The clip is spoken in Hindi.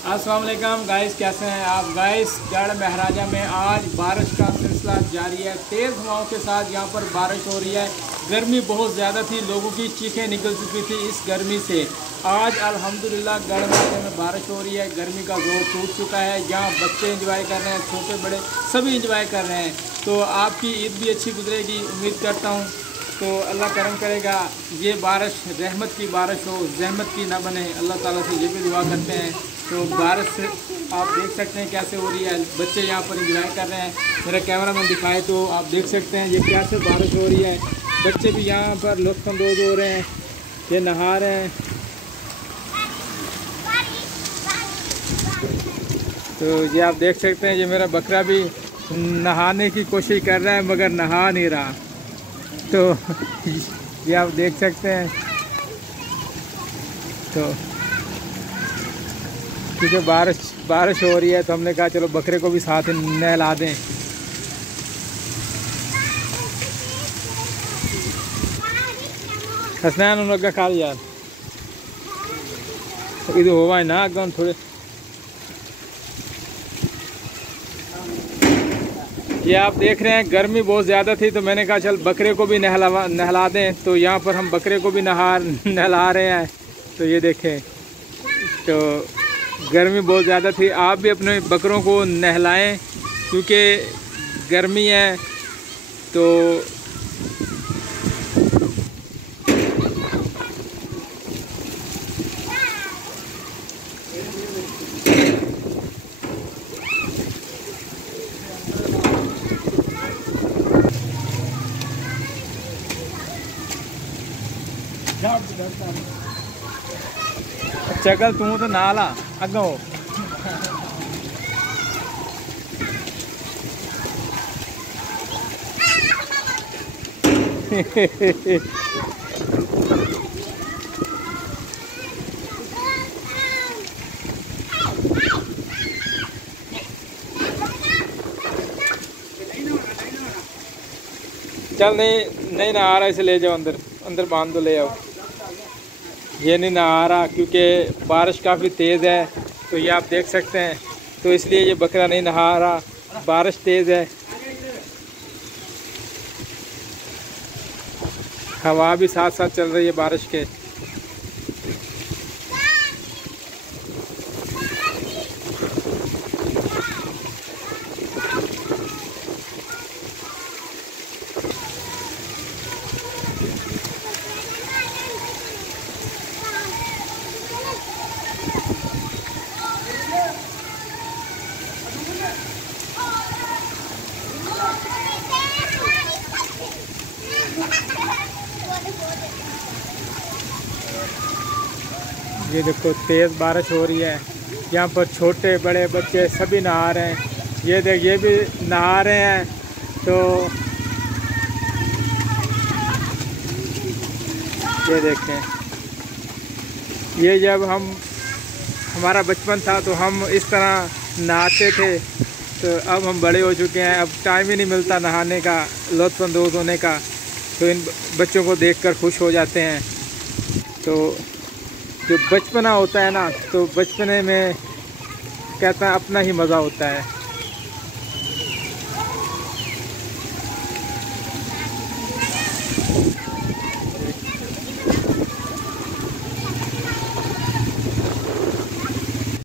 अस्सलाम वालेकुम गाइस, कैसे हैं आप गाइस। गढ़ महाराजा में आज बारिश का सिलसिला जारी है। तेज़ हवाओं के साथ यहाँ पर बारिश हो रही है। गर्मी बहुत ज़्यादा थी, लोगों की चीखें निकल चुकी थी इस गर्मी से। आज अल्हम्दुलिल्लाह गढ़ महाराजा में बारिश हो रही है। गर्मी का जोर टूट चुका है। यहाँ बच्चे इंजॉय कर रहे हैं, छोटे बड़े सभी इंजॉय कर रहे हैं। तो आपकी ईद भी अच्छी गुजरेगी उम्मीद करता हूँ। तो अल्लाह करम करेगा, ये बारिश रहमत की बारिश हो, जहमत की ना बने। अल्लाह ताला से ये भी दुआ करते हैं। तो बारिश आप देख सकते हैं कैसे हो रही है। बच्चे यहाँ पर इंजॉय कर रहे हैं। मेरा कैमरा मैन दिखाए तो आप देख सकते हैं ये कैसे बारिश हो रही है। बच्चे भी यहाँ पर लुत्फ़अंदोज़ हो रहे हैं, ये नहा रहे हैं। तो ये आप देख सकते हैं, ये मेरा बकरा भी नहाने की कोशिश कर रहा है मगर नहा नहीं रहा। तो ये आप देख सकते हैं। तो क्योंकि बारिश हो रही है तो हमने कहा चलो बकरे को भी साथ नहला दें। हसनैन उन लोग का खाल यार इधर होगा है ना एकदम थोड़े। ये आप देख रहे हैं गर्मी बहुत ज़्यादा थी तो मैंने कहा चल बकरे को भी नहला दें। तो यहाँ पर हम बकरे को भी नहला रहे हैं। तो ये देखें, तो गर्मी बहुत ज़्यादा थी। आप भी अपने बकरों को नहलाएं क्योंकि गर्मी है। तो चकल तू तो नाला अगो चल नहीं नहा रहा, इसे ले जाओ अंदर, अंदर बांध दो, ले आओ। ये नहीं नहा रहा क्योंकि बारिश काफ़ी तेज़ है। तो ये आप देख सकते हैं, तो इसलिए ये बकरा नहीं नहा रहा, बारिश तेज़ है। हवा भी साथ साथ चल रही है बारिश के। ये देखो तेज़ बारिश हो रही है। यहाँ पर छोटे बड़े बच्चे सभी नहा रहे हैं। ये देख, ये भी नहा रहे हैं। तो ये देखें, ये जब हमारा बचपन था तो हम इस तरह नहाते थे। तो अब हम बड़े हो चुके हैं, अब टाइम ही नहीं मिलता नहाने का, लुत्फ़अंदोज़ होने का। तो इन बच्चों को देखकर खुश हो जाते हैं। तो जो बचपना होता है ना, तो बचपने में कहता है अपना ही मज़ा होता है।